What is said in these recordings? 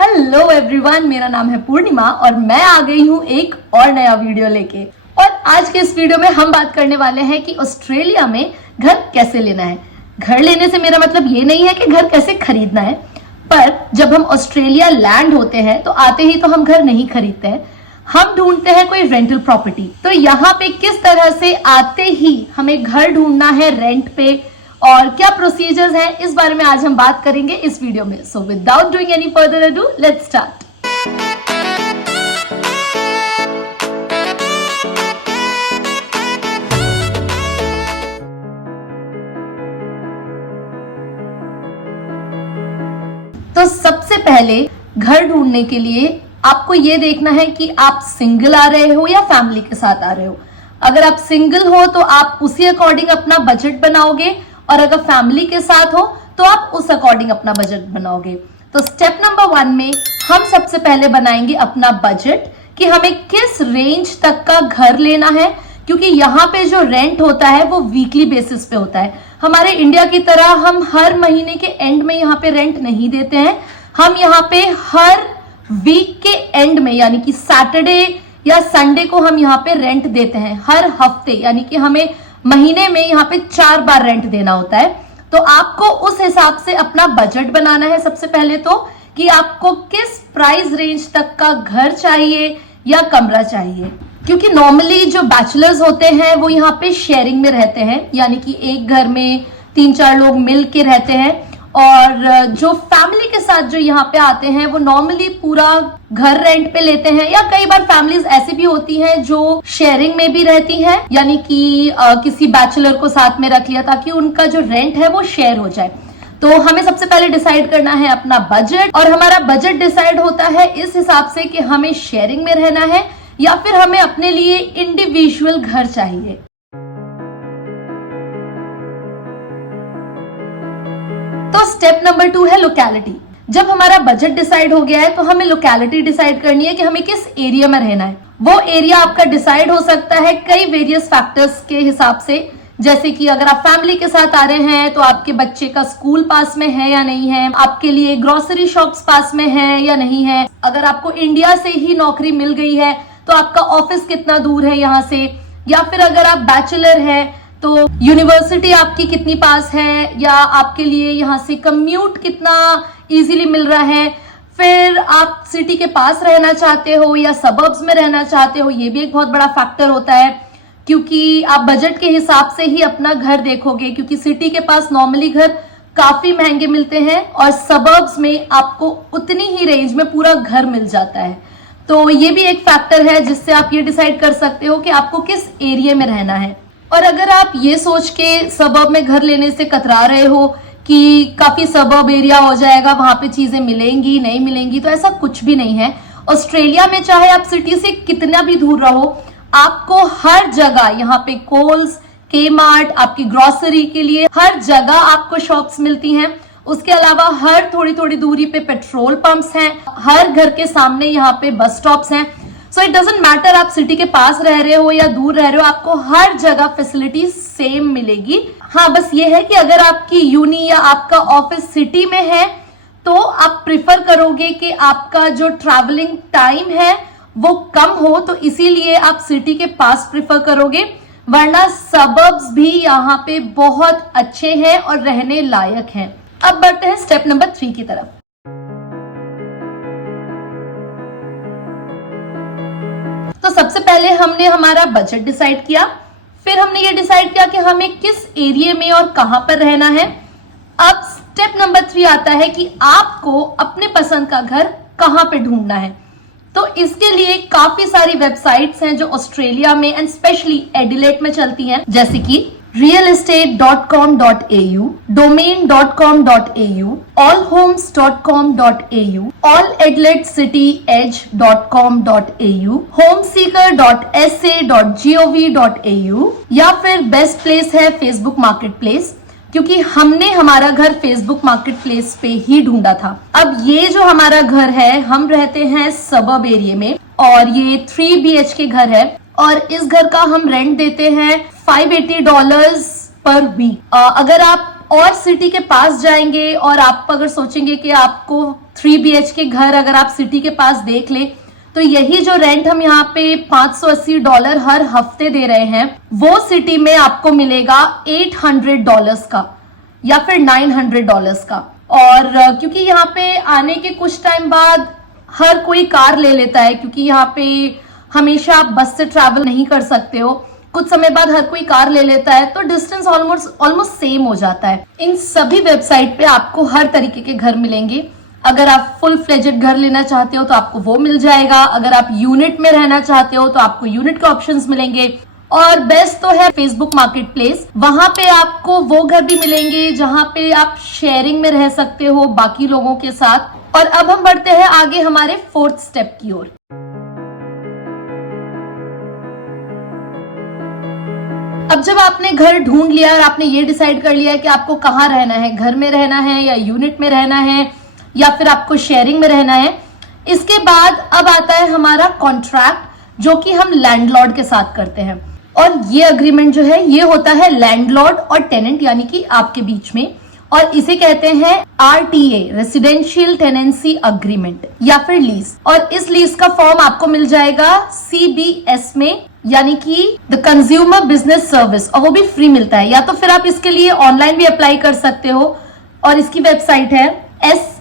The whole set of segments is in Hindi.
हेलो एवरीवन, मेरा नाम है पूर्णिमा और मैं आ गई हूँ एक और नया वीडियो लेके। और आज के इस वीडियो में हम बात करने वाले हैं कि ऑस्ट्रेलिया में घर कैसे लेना है। घर लेने से मेरा मतलब ये नहीं है कि घर कैसे खरीदना है, पर जब हम ऑस्ट्रेलिया लैंड होते हैं तो आते ही तो हम घर नहीं खरीदते हैं, हम ढूंढते हैं कोई रेंटल प्रॉपर्टी। तो यहाँ पे किस तरह से आते ही हमें घर ढूंढना है रेंट पे और क्या प्रोसीजर्स हैं, इस बारे में आज हम बात करेंगे इस वीडियो में। So without doing any further ado, let's start. तो सबसे पहले घर ढूंढने के लिए आपको ये देखना है कि आप सिंगल आ रहे हो या फैमिली के साथ आ रहे हो। अगर आप सिंगल हो तो आप उसी अकॉर्डिंग अपना बजट बनाओगे और अगर फैमिली के साथ हो तो आप उस अकॉर्डिंग अपना बजट बनाओगे। तो स्टेप नंबर 1 में हम सबसे पहले बनाएंगे अपना बजट कि हमें किस रेंज तक का घर लेना है, क्योंकि यहाँ पे जो रेंट होता है वो वीकली बेसिस पे होता है। हमारे इंडिया की तरह हम हर महीने के एंड में यहाँ पे रेंट नहीं देते हैं। हम यहाँ पे हर वीक के एंड में यानी कि सैटरडे या संडे को हम यहाँ पे रेंट देते हैं। हर हफ्ते यानी कि हमें महीने में यहाँ पे 4 बार रेंट देना होता है। तो आपको उस हिसाब से अपना बजट बनाना है सबसे पहले तो, कि आपको किस प्राइस रेंज तक का घर चाहिए या कमरा चाहिए। क्योंकि नॉर्मली जो बैचलर्स होते हैं वो यहाँ पे शेयरिंग में रहते हैं, यानी कि एक घर में 3-4 लोग मिल के रहते हैं। और जो फैमिली के साथ जो यहाँ पे आते हैं वो नॉर्मली पूरा घर रेंट पे लेते हैं, या कई बार फैमिलीज ऐसी भी होती हैं जो शेयरिंग में भी रहती हैं, यानी कि किसी बैचलर को साथ में रख लिया ताकि उनका जो रेंट है वो शेयर हो जाए। तो हमें सबसे पहले डिसाइड करना है अपना बजट, और हमारा बजट डिसाइड होता है इस हिसाब से कि हमें शेयरिंग में रहना है या फिर हमें अपने लिए इंडिविजुअल घर चाहिए। तो स्टेप नंबर 2 है लोकेलिटी। जब हमारा बजट डिसाइड हो गया है तो हमें लोकेलिटी डिसाइड करनी है कि हमें किस एरिया में रहना है। वो एरिया आपका डिसाइड हो सकता है कई वेरियस फैक्टर्स के हिसाब से, जैसे कि अगर आप फैमिली के साथ आ रहे हैं तो आपके बच्चे का स्कूल पास में है या नहीं है, आपके लिए ग्रोसरी शॉप्स पास में है या नहीं है, अगर आपको इंडिया से ही नौकरी मिल गई है तो आपका ऑफिस कितना दूर है यहाँ से, या फिर अगर आप बैचलर हैं तो यूनिवर्सिटी आपकी कितनी पास है, या आपके लिए यहाँ से कम्यूट कितना इजीली मिल रहा है, फिर आप सिटी के पास रहना चाहते हो या सबर्ब्स में रहना चाहते हो। ये भी एक बहुत बड़ा फैक्टर होता है, क्योंकि आप बजट के हिसाब से ही अपना घर देखोगे, क्योंकि सिटी के पास नॉर्मली घर काफी महंगे मिलते हैं और सबर्ब्स में आपको उतनी ही रेंज में पूरा घर मिल जाता है। तो ये भी एक फैक्टर है जिससे आप ये डिसाइड कर सकते हो कि आपको किस एरिया में रहना है। और अगर आप ये सोच के सबर्ब में घर लेने से कतरा रहे हो कि काफी सबर्ब एरिया हो जाएगा, वहां पे चीजें मिलेंगी नहीं मिलेंगी, तो ऐसा कुछ भी नहीं है। ऑस्ट्रेलिया में चाहे आप सिटी से कितना भी दूर रहो, आपको हर जगह यहाँ पे कोल्स, के-मार्ट, आपकी ग्रोसरी के लिए हर जगह आपको शॉप्स मिलती हैं। उसके अलावा हर थोड़ी थोड़ी दूरी पे पेट्रोल पंप्स हैं, हर घर के सामने यहाँ पे बस स्टॉप्स हैं। सो इट डजंट मैटर आप सिटी के पास रह रहे हो या दूर रह रहे हो, आपको हर जगह फैसिलिटी सेम मिलेगी। हाँ, बस ये है कि अगर आपकी यूनी या आपका ऑफिस सिटी में है तो आप प्रिफर करोगे कि आपका जो ट्रैवलिंग टाइम है वो कम हो, तो इसीलिए आप सिटी के पास प्रिफर करोगे, वरना सबर्ब्स भी यहाँ पे बहुत अच्छे हैं और रहने लायक हैं। अब बढ़ते हैं स्टेप नंबर 3 की तरफ। तो सबसे पहले हमने हमारा बजट डिसाइड किया, फिर हमने ये डिसाइड किया कि हमें किस एरिया में और कहां पर रहना है। अब स्टेप नंबर 3 आता है कि आपको अपने पसंद का घर कहां पे ढूंढना है। तो इसके लिए काफी सारी वेबसाइट्स हैं जो ऑस्ट्रेलिया में एंड स्पेशली एडिलेड में चलती हैं, जैसे कि realestate.com.au, domain.com.au, allhomes.com.au, alladelaidecityedge.com.au, homeseeker.sa.gov.au, या फिर बेस्ट प्लेस है फेसबुक मार्केट प्लेस, क्योंकि हमने हमारा घर फेसबुक मार्केट प्लेस पे ही ढूंढा था। अब ये जो हमारा घर है, हम रहते हैं सबर्ब एरिया में और ये 3 BHK घर है और इस घर का हम रेंट देते हैं $580 पर वीक। अगर आप और सिटी के पास जाएंगे और आप अगर सोचेंगे कि आपको 3 BHK घर अगर आप सिटी के पास देख ले तो यही जो रेंट हम यहाँ पे $580 हर हफ्ते दे रहे हैं, वो सिटी में आपको मिलेगा $800 का या फिर $900 का। और क्योंकि यहाँ पे आने के कुछ टाइम बाद हर कोई कार ले लेता है, क्योंकि यहाँ पे हमेशा आप बस से ट्रैवल नहीं कर सकते हो, कुछ समय बाद हर कोई कार ले लेता है, तो डिस्टेंस ऑलमोस्ट सेम हो जाता है। इन सभी वेबसाइट पे आपको हर तरीके के घर मिलेंगे। अगर आप फुल फ्लेजेड घर लेना चाहते हो तो आपको वो मिल जाएगा, अगर आप यूनिट में रहना चाहते हो तो आपको यूनिट के ऑप्शंस मिलेंगे। और बेस्ट तो है फेसबुक मार्केट प्लेस, वहां पे आपको वो घर भी मिलेंगे जहां पे आप शेयरिंग में रह सकते हो बाकी लोगों के साथ। और अब हम बढ़ते हैं आगे हमारे 4th स्टेप की ओर। अब जब आपने घर ढूंढ लिया और आपने ये डिसाइड कर लिया है कि आपको कहाँ रहना है, घर में रहना है या यूनिट में रहना है या फिर आपको शेयरिंग में रहना है, इसके बाद अब आता है हमारा कॉन्ट्रैक्ट, जो कि हम लैंडलॉर्ड के साथ करते हैं। और ये अग्रीमेंट जो है ये होता है लैंडलॉर्ड और टेनेंट यानी कि आपके बीच में, और इसे कहते हैं RTA, रेसिडेंशियल टेनेंसी अग्रीमेंट या फिर लीज। और इस लीज का फॉर्म आपको मिल जाएगा CBS में, यानी कि द कंज्यूमर बिजनेस सर्विस, और वो भी फ्री मिलता है। या तो फिर आप इसके लिए ऑनलाइन भी अप्लाई कर सकते हो, और इसकी वेबसाइट है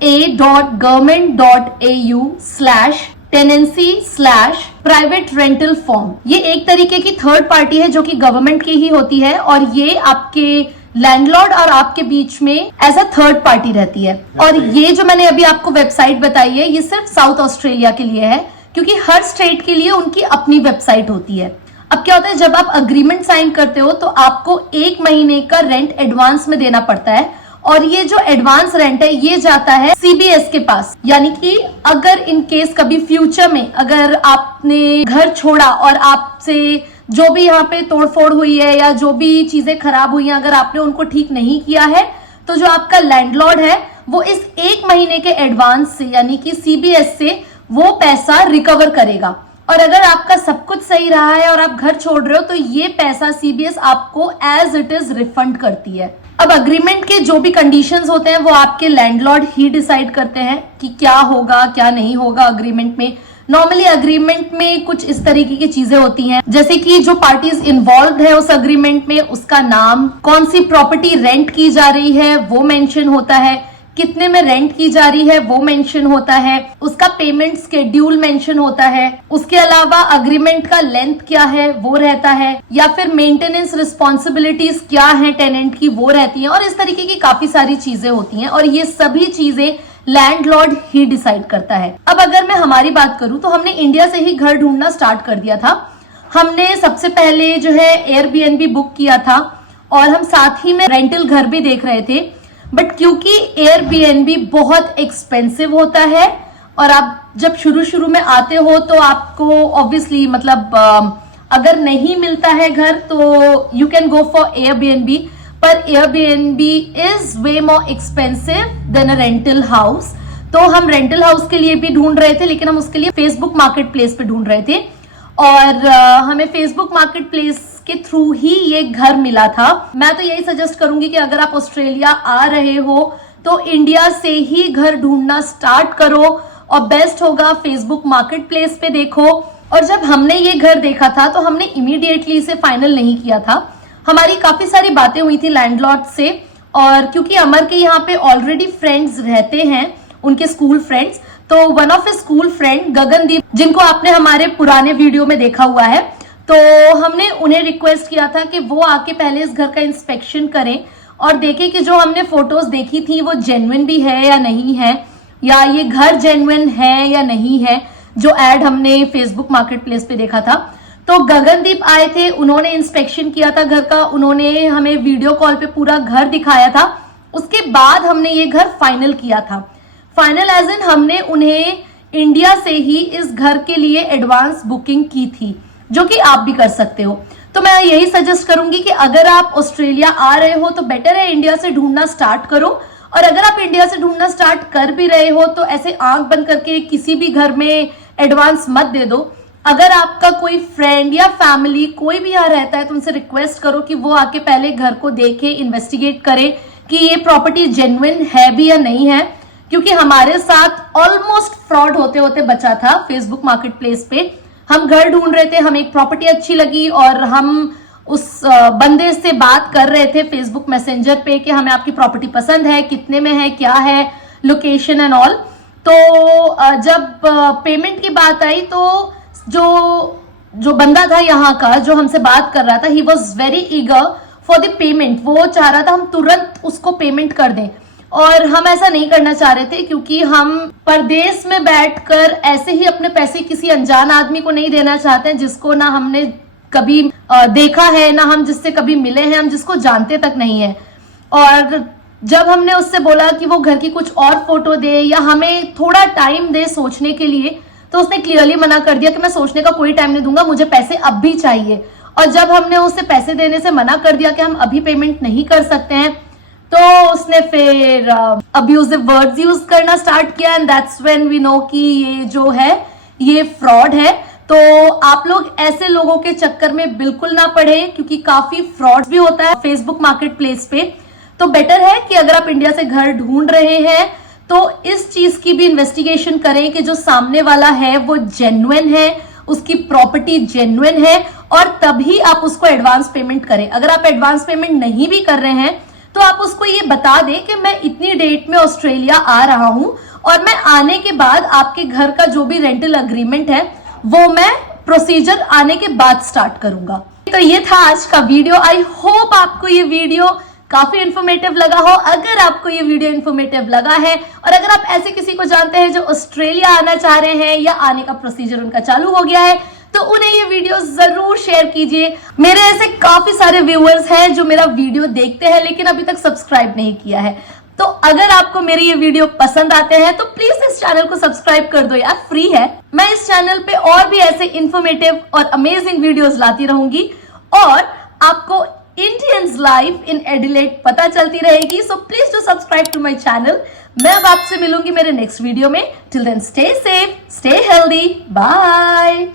sa.government.au/tenancy/private rental form। ये एक तरीके की थर्ड पार्टी है जो कि गवर्नमेंट की ही होती है, और ये आपके लैंडलॉर्ड और आपके बीच में एज अ थर्ड पार्टी रहती है। और ये जो मैंने अभी आपको वेबसाइट बताई है ये सिर्फ साउथ ऑस्ट्रेलिया के लिए है, क्योंकि हर स्टेट के लिए उनकी अपनी वेबसाइट होती है। अब क्या होता है, जब आप अग्रीमेंट साइन करते हो तो आपको 1 महीने का रेंट एडवांस में देना पड़ता है, और ये जो एडवांस रेंट है ये जाता है CBS के पास। यानी कि अगर इन केस कभी फ्यूचर में अगर आपने घर छोड़ा और आपसे जो भी यहाँ पे तोड़फोड़ हुई है या जो भी चीजें खराब हुई हैं, अगर आपने उनको ठीक नहीं किया है, तो जो आपका लैंडलॉर्ड है वो इस 1 महीने के एडवांस से यानी कि CBS से वो पैसा रिकवर करेगा। और अगर आपका सब कुछ सही रहा है और आप घर छोड़ रहे हो तो ये पैसा CBS आपको एज इट इज रिफंड करती है। अब अग्रीमेंट के जो भी कंडीशंस होते हैं वो आपके लैंडलॉर्ड ही डिसाइड करते हैं कि क्या होगा क्या नहीं होगा अग्रीमेंट में। नॉर्मली अग्रीमेंट में कुछ इस तरीके की चीजें होती हैं, जैसे कि जो पार्टीज इन्वॉल्व है उस अग्रीमेंट में, उसका नाम, कौन सी प्रॉपर्टी रेंट की जा रही है वो मेंशन होता है, कितने में रेंट की जा रही है वो मेंशन होता है, उसका पेमेंट स्केड्यूल मेंशन होता है, उसके अलावा अग्रीमेंट का लेंथ क्या है वो रहता है, या फिर मेंटेनेंस रिस्पॉन्सिबिलिटीज क्या है टेनेंट की वो रहती है, और इस तरीके की काफी सारी चीजें होती हैं। और ये सभी चीजें लैंडलॉर्ड ही डिसाइड करता है। अब अगर मैं हमारी बात करूं तो हमने इंडिया से ही घर ढूंढना स्टार्ट कर दिया था। हमने सबसे पहले जो है एयरबीएनबी बुक किया था, और हम साथ ही में रेंटल घर भी देख रहे थे। बट क्योंकि एयरबीएनबी बहुत एक्सपेंसिव होता है, और आप जब शुरू में आते हो तो आपको ऑब्वियसली मतलब अगर नहीं मिलता है घर तो you can go for Airbnb, पर Airbnb is way more expensive than a rental house. तो हम रेंटल हाउस के लिए भी ढूंढ रहे थे, लेकिन हम उसके लिए फेसबुक मार्केट प्लेस पे ढूंढ रहे थे, और हमें फेसबुक मार्केट प्लेस के थ्रू ही ये घर मिला था। मैं तो यही सजेस्ट करूंगी कि अगर आप ऑस्ट्रेलिया आ रहे हो तो इंडिया से ही घर ढूंढना स्टार्ट करो, और बेस्ट होगा फेसबुक मार्केट प्लेस पे देखो। और जब हमने ये घर देखा था तो हमने इमीडिएटली इसे फाइनल नहीं किया था, हमारी काफी सारी बातें हुई थी लैंडलॉर्ड से। और क्योंकि अमर के यहाँ पे ऑलरेडी फ्रेंड्स रहते हैं, उनके स्कूल फ्रेंड्स, तो one of his school friend Gagandeep, जिनको आपने हमारे पुराने वीडियो में देखा हुआ है, तो हमने उन्हें रिक्वेस्ट किया था कि वो आके पहले इस घर का इंस्पेक्शन करें और देखें कि जो हमने फोटोज देखी थी वो जेन्युइन भी है या नहीं है, या ये घर जेन्युइन है या नहीं है, जो एड हमने फेसबुक मार्केट प्लेस पे देखा था। तो गगनदीप आए थे, उन्होंने इंस्पेक्शन किया था घर का, उन्होंने हमें वीडियो कॉल पे पूरा घर दिखाया था। उसके बाद हमने ये घर फाइनल किया था। फाइनल एज इन हमने उन्हें इंडिया से ही इस घर के लिए एडवांस बुकिंग की थी, जो कि आप भी कर सकते हो। तो मैं यही सजेस्ट करूंगी कि अगर आप ऑस्ट्रेलिया आ रहे हो तो बेटर है इंडिया से ढूंढना स्टार्ट करो, और अगर आप इंडिया से ढूंढना स्टार्ट कर भी रहे हो तो ऐसे आंख बंद करके किसी भी घर में एडवांस मत दे दो। अगर आपका कोई फ्रेंड या फैमिली कोई भी यहाँ रहता है तो उनसे रिक्वेस्ट करो कि वो आके पहले घर को देखे, इन्वेस्टिगेट करे कि ये प्रॉपर्टी जेन्युइन है भी या नहीं है, क्योंकि हमारे साथ ऑलमोस्ट फ्रॉड होते होते बचा था फेसबुक मार्केट प्लेस पे। हम घर ढूंढ रहे थे, हमें एक प्रॉपर्टी अच्छी लगी और हम उस बंदे से बात कर रहे थे फेसबुक मैसेंजर पे कि हमें आपकी प्रॉपर्टी पसंद है, कितने में है, क्या है, लोकेशन एंड ऑल। तो जब पेमेंट की बात आई तो जो बंदा था यहाँ का जो हमसे बात कर रहा था, he was very eager for the payment. वो चाह रहा था हम तुरंत उसको पेमेंट कर दें और हम ऐसा नहीं करना चाह रहे थे क्योंकि हम परदेश में बैठकर ऐसे ही अपने पैसे किसी अनजान आदमी को नहीं देना चाहते हैं जिसको ना हमने कभी देखा है, ना हम जिससे कभी मिले हैं, हम जिसको जानते तक नहीं है। और जब हमने उससे बोला कि वो घर की कुछ और फोटो दे या हमें थोड़ा टाइम दे सोचने के लिए, तो उसने क्लियरली मना कर दिया कि मैं सोचने का कोई टाइम नहीं दूंगा, मुझे पैसे अब भी चाहिए। और जब हमने उसे पैसे देने से मना कर दिया कि हम अभी पेमेंट नहीं कर सकते हैं, तो उसने फिर अब्यूजिव वर्ड्स यूज करना स्टार्ट किया and that's when we know कि ये जो है ये फ्रॉड है। तो आप लोग ऐसे लोगों के चक्कर में बिल्कुल ना पड़े क्योंकि काफी फ्रॉड भी होता है फेसबुक मार्केट प्लेस पे। तो बेटर है कि अगर आप इंडिया से घर ढूंढ रहे हैं तो इस चीज की भी इन्वेस्टिगेशन करें कि जो सामने वाला है वो जेन्युइन है, उसकी प्रॉपर्टी जेन्युइन है, और तभी आप उसको एडवांस पेमेंट करें। अगर आप एडवांस पेमेंट नहीं भी कर रहे हैं तो आप उसको ये बता दें कि मैं इतनी डेट में ऑस्ट्रेलिया आ रहा हूं और मैं आने के बाद आपके घर का जो भी रेंटल अग्रीमेंट है वो मैं प्रोसीजर आने के बाद स्टार्ट करूंगा। तो ये था आज का वीडियो। आई होप आपको ये वीडियो काफी इंफॉर्मेटिव लगा हो। अगर आपको ये वीडियो इंफॉर्मेटिव लगा है और अगर आप ऐसे किसी को जानते हैं जो ऑस्ट्रेलिया आना चाह रहे हैं या आने का प्रोसीजर उनका चालू हो गया है, तो उन्हें ये वीडियो जरूर शेयर कीजिए। मेरे ऐसे काफी सारे व्यूअर्स हैं जो मेरा वीडियो देखते हैं लेकिन अभी तक सब्सक्राइब नहीं किया है। तो अगर आपको मेरी ये वीडियो पसंद आते हैं तो प्लीज इस चैनल को सब्सक्राइब कर दो यार, फ्री है। मैं इस चैनल पे और भी ऐसे इंफॉर्मेटिव और अमेजिंग वीडियोस लाती रहूंगी और आपको इंडियंस लाइफ इन एडिलेड पता चलती रहेगी। So please do subscribe to my channel. मैं अब आपसे मिलूंगी मेरे नेक्स्ट वीडियो में। Till then stay safe, stay healthy, bye.